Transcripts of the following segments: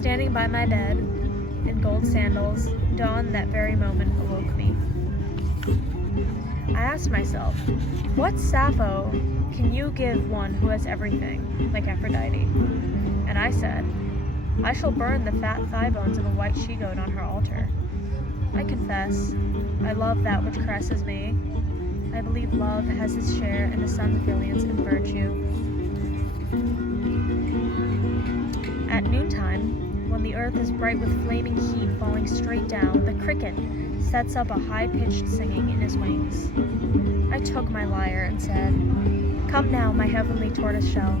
Standing by my bed, in gold sandals, dawn that very moment awoke me. I asked myself, what sappho can you give one who has everything, like Aphrodite? And I said, I shall burn the fat thigh bones of a white she-goat on her altar. I confess, I love that which caresses me. I believe love has its share in the sun's brilliance and virtue. At noontime, when the earth is bright with flaming heat falling straight down, the cricket sets up a high-pitched singing in his wings. I took my lyre and said, come now, my heavenly tortoiseshell,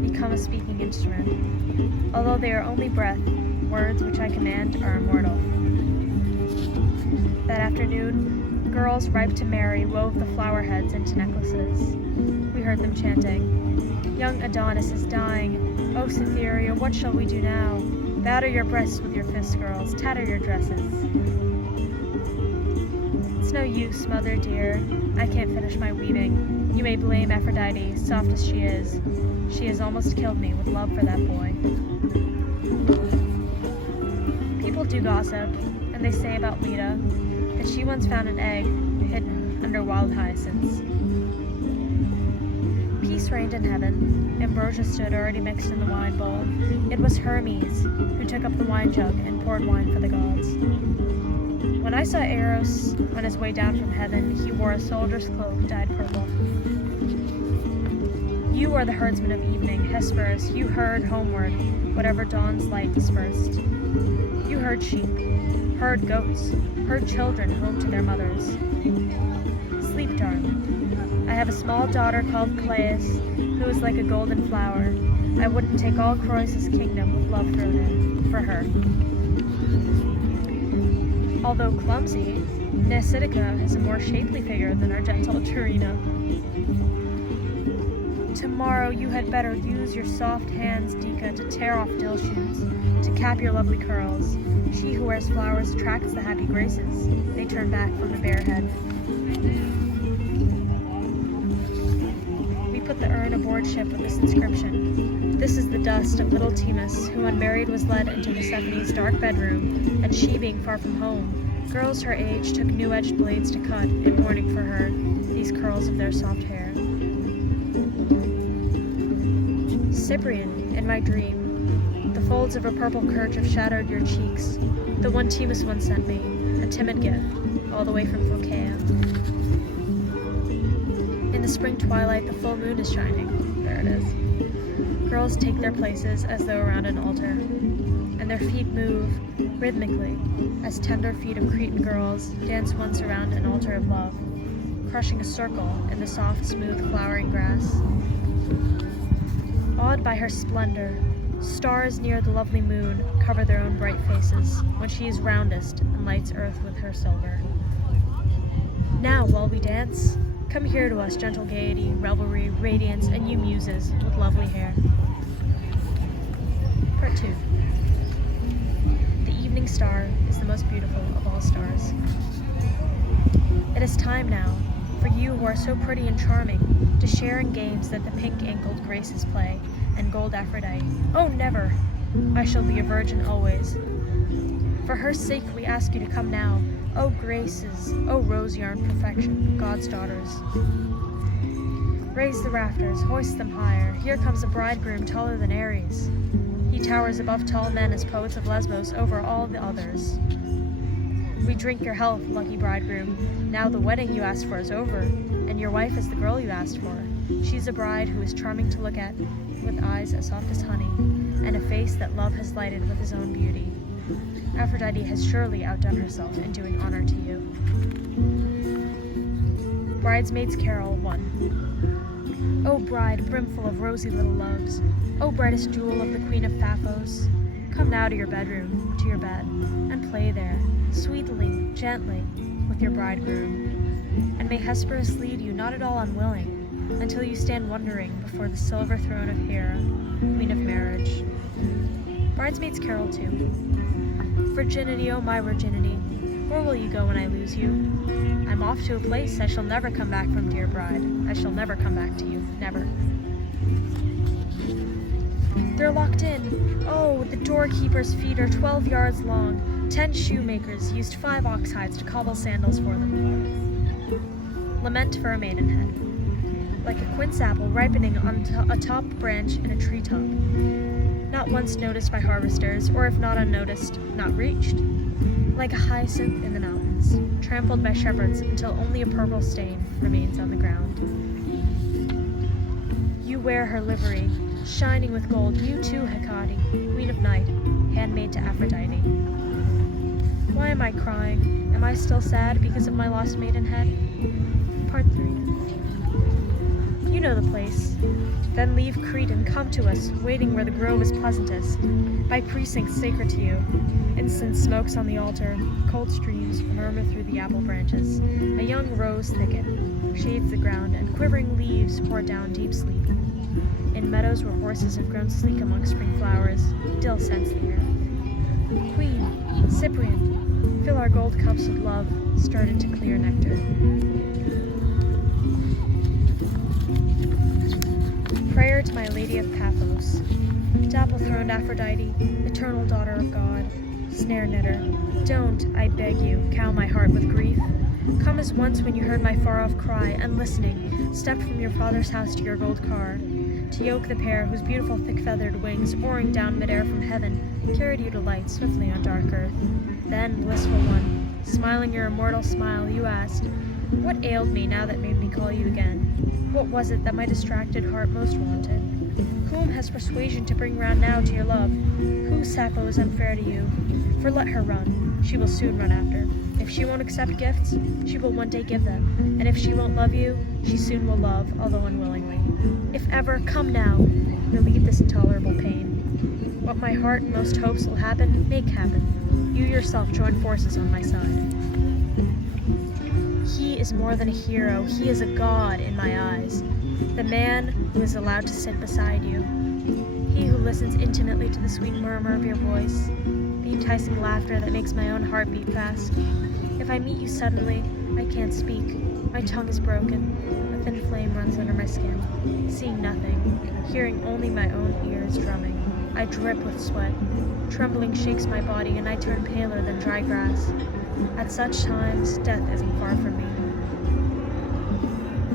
become a speaking instrument. Although they are only breath, words which I command are immortal. That afternoon, girls ripe to marry wove the flower heads into necklaces. We heard them chanting, young Adonis is dying. O Cytherea, what shall we do now? Batter your breasts with your fists, girls, tatter your dresses. It's no use, mother dear, I can't finish my weaving. You may blame Aphrodite, soft as she is. She has almost killed me with love for that boy. People do gossip, and they say about Leda that she once found an egg hidden under wild hyacinths. Peace reigned in heaven. Ambrosia stood already mixed in the wine bowl. It was Hermes who took up the wine jug and poured wine for the gods. When I saw Eros on his way down from heaven, he wore a soldier's cloak dyed purple. You are the herdsman of evening, Hesperus. You heard homeward whatever dawn's light dispersed. You heard sheep, heard goats, heard children home to their mothers. Sleep, darling. I have a small daughter called Clais, who is like a golden flower. I wouldn't take all Croesus' kingdom with love thrown in for her. Although clumsy, Nasidica is a more shapely figure than our gentle Turina. Tomorrow you had better use your soft hands, Dica, to tear off dill shoots, to cap your lovely curls. She who wears flowers attracts the happy graces. They turn back from the bare head. We put the urn aboard ship with this inscription. This is the dust of little Themis, who unmarried was led into Persephone's dark bedroom, and she being far from home, girls her age took new-edged blades to cut, in mourning for her, these curls of their soft hair. Cyprian, in my dream, the folds of a purple kerchief shadowed your cheeks, the one Themis once sent me, a timid gift, all the way from Phocaea. In the spring twilight, the full moon is shining. There it is. Girls take their places as though around an altar, and their feet move rhythmically as tender feet of Cretan girls dance once around an altar of love, crushing a circle in the soft, smooth, flowering grass. Awed by her splendor, stars near the lovely moon cover their own bright faces when she is roundest and lights earth with her silver. Now, while we dance, come here to us, gentle gaiety, revelry, radiance, and you muses with lovely hair. Part 2. The evening star is the most beautiful of all stars. It is time now, for you who are so pretty and charming, to share in games that the pink-ankled Graces play, and gold Aphrodite. Oh, never! I shall be a virgin always. For her sake we ask you to come now, O Graces, O rose-yarn perfection, God's daughters. Raise the rafters, hoist them higher, here comes a bridegroom taller than Ares. He towers above tall men as poets of Lesbos over all the others. We drink your health, lucky bridegroom. Now the wedding you asked for is over, and your wife is the girl you asked for. She's a bride who is charming to look at, with eyes as soft as honey, and a face that love has lighted with his own beauty. Aphrodite has surely outdone herself in doing honor to you. Bridesmaids' Carol 1. O bride, brimful of rosy little loves, O brightest jewel of the queen of Paphos, come now to your bedroom, to your bed, and play there, sweetly, gently, with your bridegroom. And may Hesperus lead you not at all unwilling, until you stand wondering before the silver throne of Hera, queen of marriage. Bridesmaids' Carol 2. Virginity, oh my virginity, where will you go when I lose you? I'm off to a place I shall never come back from, dear bride. I shall never come back to you, never. They're locked in. Oh, the doorkeeper's feet are 12 yards long. 10 shoemakers used 5 ox hides to cobble sandals for them. Lament for a maidenhead. Like a quince apple ripening on a top branch in a treetop. Not once noticed by harvesters, or if not unnoticed, not reached. Like a hyacinth in the mountains, trampled by shepherds until only a purple stain remains on the ground. You wear her livery, shining with gold, you too, Hecate, queen of night, handmaid to Aphrodite. Why am I crying? Am I still sad because of my lost maidenhead? Part 3. You know the place. Then leave Crete and come to us, waiting where the grove is pleasantest, by precincts sacred to you. Incense smokes on the altar, cold streams murmur through the apple branches. A young rose thicket shades the ground, and quivering leaves pour down deep sleep. In meadows where horses have grown sleek among spring flowers, dill scents the air. Queen, Cyprian, fill our gold cups with love, stirred into clear nectar. Prayer to my Lady of Paphos, dapple-throned Aphrodite, eternal daughter of God, snare knitter, don't, I beg you, cow my heart with grief. Come as once when you heard my far-off cry, and listening, stepped from your father's house to your gold car, to yoke the pair whose beautiful thick-feathered wings, oaring down mid-air from heaven, carried you to light swiftly on dark earth. Then, blissful one, smiling your immortal smile, you asked, what ailed me now that made me call you again? What was it that my distracted heart most wanted? Whom has persuasion to bring round now to your love? Who, Sappho, is unfair to you? For let her run, she will soon run after. If she won't accept gifts, she will one day give them. And if she won't love you, she soon will love, although unwillingly. If ever, come now, relieve this intolerable pain. What my heart most hopes will happen, make happen. You yourself join forces on my side. He is more than a hero, he is a god in my eyes. The man who is allowed to sit beside you. He who listens intimately to the sweet murmur of your voice, the enticing laughter that makes my own heart beat fast. If I meet you suddenly, I can't speak. My tongue is broken. A thin flame runs under my skin. Seeing nothing, hearing only my own ears drumming. I drip with sweat. Trembling shakes my body, and I turn paler than dry grass. At such times, death isn't far from me.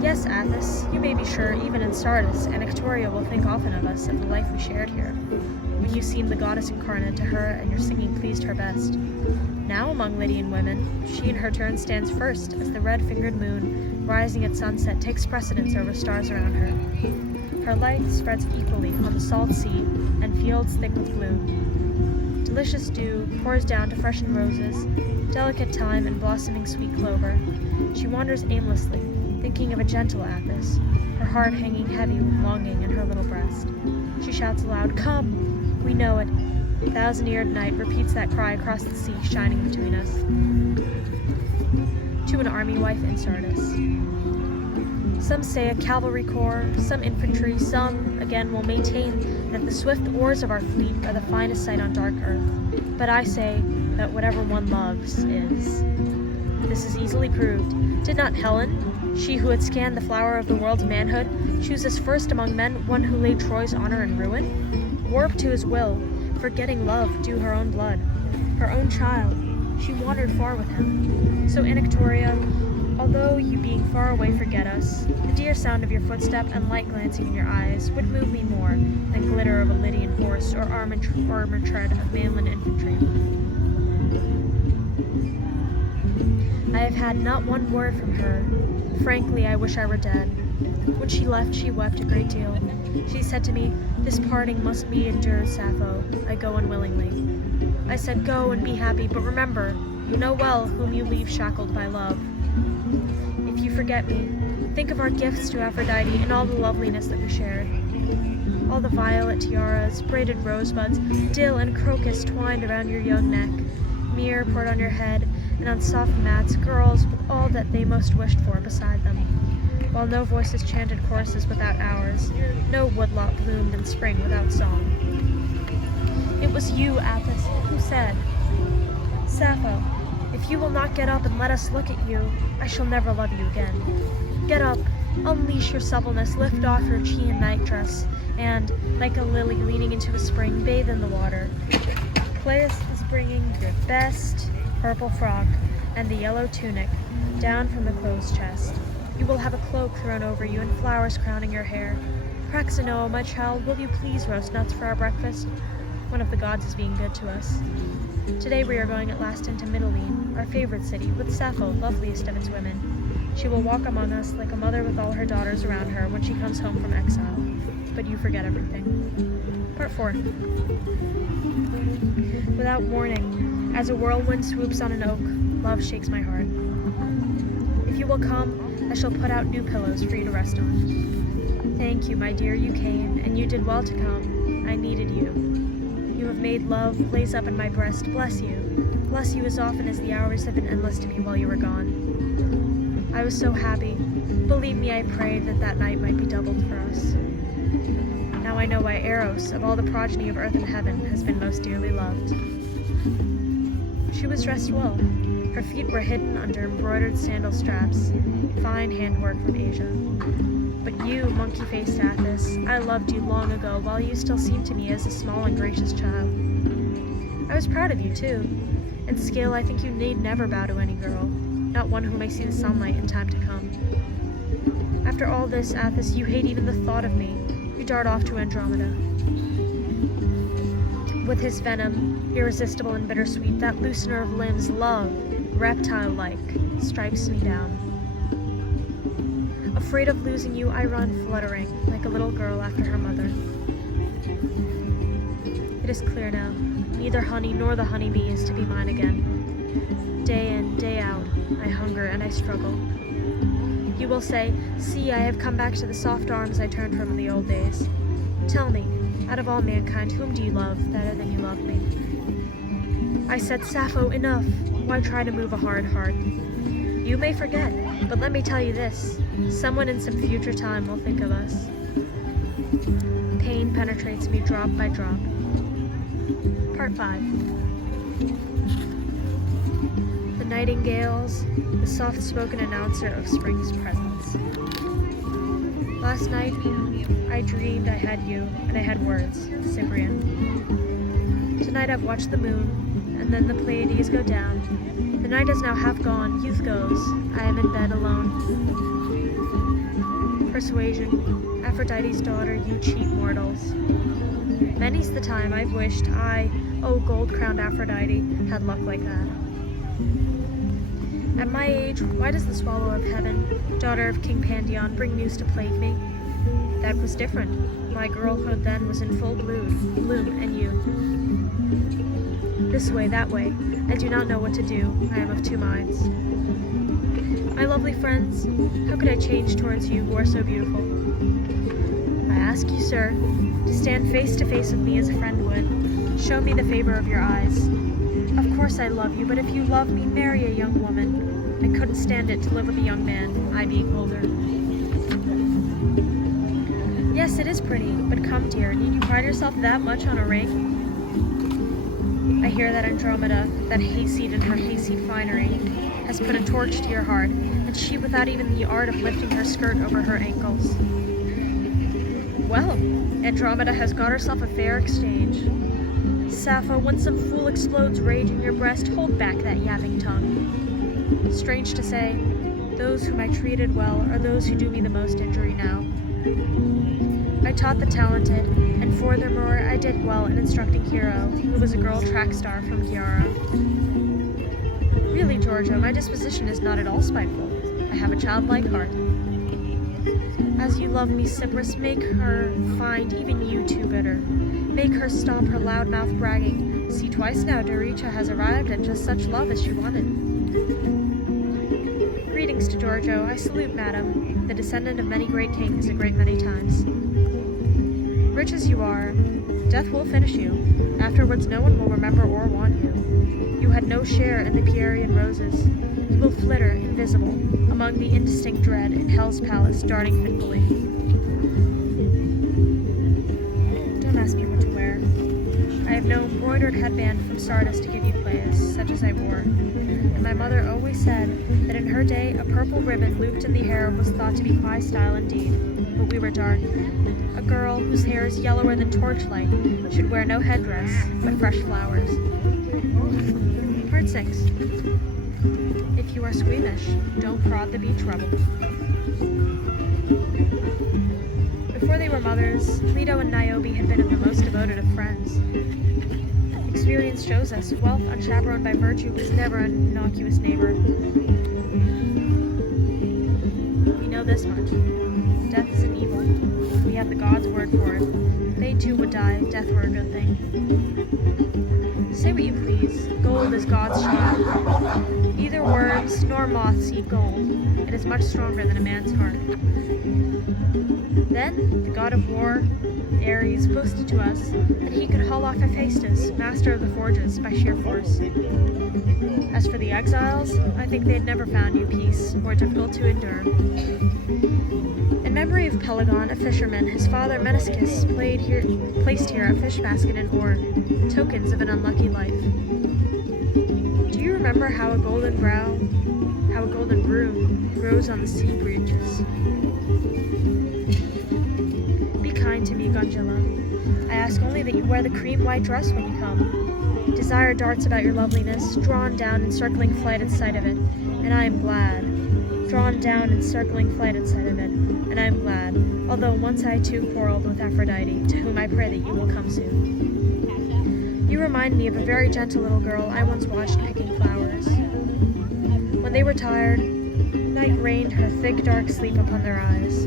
Yes, Athos, you may be sure even in Sardis, Anactoria will think often of us and the life we shared here, when you seemed the goddess incarnate to her and your singing pleased her best. Now among Lydian women, she in her turn stands first as the red-fingered moon, rising at sunset, takes precedence over stars around her. Her light spreads equally on the salt sea and fields thick with blue. Delicious dew pours down to freshen roses, delicate thyme and blossoming sweet clover. She wanders aimlessly, thinking of a gentle Athos, her heart hanging heavy with longing in her little breast. She shouts aloud, "Come!" We know it. Thousand-eared night repeats that cry across the sea, shining between us. To an army wife in Sardis. Some say a cavalry corps, some infantry, some, again, will maintain that the swift oars of our fleet are the finest sight on dark earth. But I say that whatever one loves is. This is easily proved. Did not Helen, she who had scanned the flower of the world's manhood, choose as first among men one who laid Troy's honor in ruin? Warped to his will, forgetting love due her own blood, her own child, she wandered far with him. So Anactoria, although you being far away forget us, the dear sound of your footstep and light glancing in your eyes would move me more than glitter of a Lydian horse or armor tread of manland infantry. I have had not one word from her. Frankly, I wish I were dead. When she left, she wept a great deal. She said to me, "This parting must be endured, Sappho. I go unwillingly." I said, "Go and be happy, but remember, you know well whom you leave shackled by love. If you forget me, think of our gifts to Aphrodite and all the loveliness that we shared. All the violet tiaras, braided rosebuds, dill and crocus twined around your young neck, myrrh poured on your head, and on soft mats, girls with all that they most wished for beside them, while no voices chanted choruses without ours, no woodlot bloomed in spring without song. It was you, Athos, who said, 'Sappho, if you will not get up and let us look at you, I shall never love you again. Get up, Unleash your suppleness, lift off your Chian nightdress, and, like a lily leaning into a spring, bathe in the water. Cleis is bringing your best purple frock and the yellow tunic down from the clothes chest. You will have a cloak thrown over you and flowers crowning your hair. Praxinoa, my child, will you please roast nuts for our breakfast? One of the gods is being good to us. Today we are going at last into Mitylene, our favorite city, with Sappho, loveliest of its women. She will walk among us like a mother with all her daughters around her when she comes home from exile. But you forget everything. Part 4. Without warning, as a whirlwind swoops on an oak, love shakes my heart. If you will come, I shall put out new pillows for you to rest on. Thank you, my dear, you came, and you did well to come. I needed you. You have made love blaze up in my breast. Bless you. Bless you as often as the hours have been endless to me while you were gone. I was so happy. Believe me, I prayed that that night might be doubled for us. Now I know why Eros, of all the progeny of earth and heaven, has been most dearly loved. She was dressed well. Her feet were hidden under embroidered sandal straps, fine handwork from Asia. But you, monkey-faced Athos, I loved you long ago while you still seemed to me as a small and gracious child. I was proud of you, too. In skill, I think you need never bow to any girl, not one who may see the sunlight in time to come. After all this, Athos, you hate even the thought of me. You dart off to Andromeda. With his venom, irresistible and bittersweet, that loosener of limbs, love, reptile-like, strikes me down. Afraid of losing you, I run fluttering, like a little girl after her mother. It is clear now, neither honey nor the honeybee is to be mine again. Day in, day out, I hunger and I struggle. You will say, see, I have come back to the soft arms I turned from in the old days. Tell me, out of all mankind, whom do you love better than you love me? I said, Sappho, enough. Why try to move a hard heart? You may forget, but let me tell you this. Someone in some future time will think of us. Pain penetrates me drop by drop. Part 5. The nightingales, the soft-spoken announcer of spring's presence. Last night, I dreamed I had you, and I had words, Cyprian. Tonight I've watched the moon, and then the Pleiades go down. The night is now half gone, youth goes, I am in bed alone. Persuasion, Aphrodite's daughter, you cheat mortals. Many's the time I've wished I, oh gold-crowned Aphrodite, had luck like that. At my age, why does the swallow of heaven, daughter of King Pandion, bring news to plague me? That was different. My girlhood then was in full bloom, and you. This way, that way, I do not know what to do, I am of two minds. My lovely friends, how could I change towards you who are so beautiful? I ask you, sir, to stand face to face with me as a friend would. Show me the favor of your eyes. Of course I love you, but if you love me, marry a young woman. I couldn't stand it to live with a young man, I being older. Yes, it is pretty, but come, dear, need you pride yourself that much on a ring? I hear that Andromeda, that hayseed in her hayseed finery, has put a torch to your heart, and she without even the art of lifting her skirt over her ankles. Well, Andromeda has got herself a fair exchange. Sappho, when some fool explodes rage in your breast, hold back that yapping tongue. Strange to say, those whom I treated well are those who do me the most injury now. I taught the talented, and furthermore I did well in instructing Hero, who was a girl track star from Gyara. Really, Giorgio, my disposition is not at all spiteful. I have a childlike heart. As you love me, Cypris, make her find even you too bitter. Make her stop her loud-mouthed bragging. See, twice now Doricha has arrived at just such love as she wanted. Greetings to Giorgio. I salute, madam, the descendant of many great kings a great many times. Rich as you are, death will finish you. Afterwards no one will remember or want you. You had no share in the Pierian roses. You will flitter, invisible, among the indistinct dread in Hell's palace, darting fitfully. Don't ask me what to wear. I have no embroidered headband from Sardis to give you plays, such as I wore. And my mother always said that in her day a purple ribbon looped in the hair was thought to be high style indeed, but we were dark. A girl whose hair is yellower than torchlight should wear no headdress but fresh flowers. Part 6. If you are squeamish, don't prod the beach rubble. Before they were mothers, Leto and Niobe had been the most devoted of friends. Experience shows us wealth unchaperoned by virtue is never an innocuous neighbor. We know this much. Death is an evil. We have the gods' word for it. They too would die if death were a good thing. Say what you please, gold is God's child. Neither worms nor moths eat gold. It is much stronger than a man's heart. Then the god of war, Ares, boasted to us that he could haul off Hephaestus, master of the forges, by sheer force. As for the exiles, I think they had never found you peace more difficult to endure. In memory of Pelagon, a fisherman, his father Meniscus placed here a fish basket and oar, tokens of an unlucky life. Do you remember how a golden broom grows on the sea breaches? Be kind to me, Gondilla. I ask only that you wear the cream white dress when you come. Desire darts about your loveliness, drawn down in circling flight at sight of it, and I am glad. Drawn down in circling flight at sight of it, and I am glad, although once I too quarreled with Aphrodite, to whom I pray that you will come soon. You remind me of a very gentle little girl I once watched picking flowers. When they were tired, night rained her thick dark sleep upon their eyes.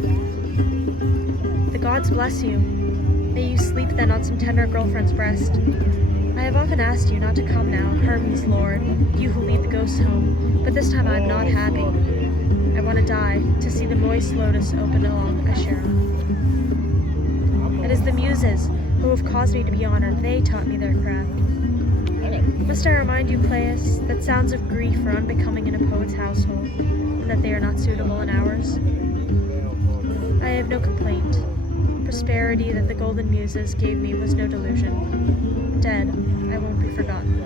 The gods bless you. May you sleep then on some tender girlfriend's breast. I have often asked you not to come now, Hermes Lord, you who lead the ghosts home, but this time I am not happy. I want to die, to see the moist lotus open along Ashera. It is the muses who have caused me to be honored. They taught me their craft. Must I remind you, Pleius, that sounds of grief are unbecoming in a poet's household, and that they are not suitable in ours? I have no complaint. Prosperity that the golden muses gave me was no delusion. Dead, I won't be forgotten.